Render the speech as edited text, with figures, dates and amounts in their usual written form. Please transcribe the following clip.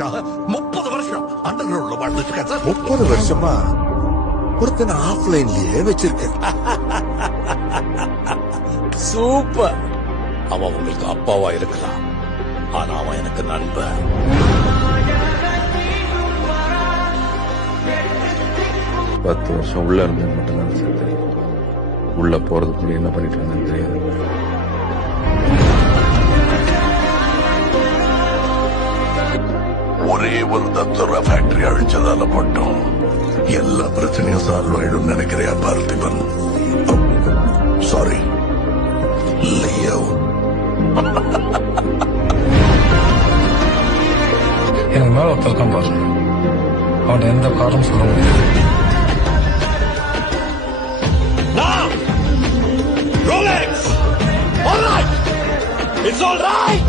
30 வருஷம் அண்டர் கிரவுண்ட்ல வாழ்ந்துட்டு இருக்கேன் சார். 30 வருஷமா ஒருத்தனை ஆஃப்லைன்லயே வச்சிருக்கேன். சூப்பர். அவன் உங்களுக்கு அப்பாவா இருக்கலாம், ஆனா அவன் எனக்கு நண்பன். பத்து வருஷம் உள்ள இருந்தது மட்டும்தான் சார் தெரியும். உள்ள போறதுக்குள்ள என்ன பண்ணிட்டு இருந்தேன்னு தெரியாது. ஒரே ஒரு தத்துவ ஃபேக்டரி அழிச்சதால மட்டும் எல்லா பிரச்சனையும் சால்வ் ஆயிடும் நினைக்கிறியா பார்த்திபன்? Sorry Leo. எனக்கு மேல ஒருத்தருக்கான் பாரு, அவன் எந்த காரணம் சொல்ல முடியாது. Rolex! All right! It's all right!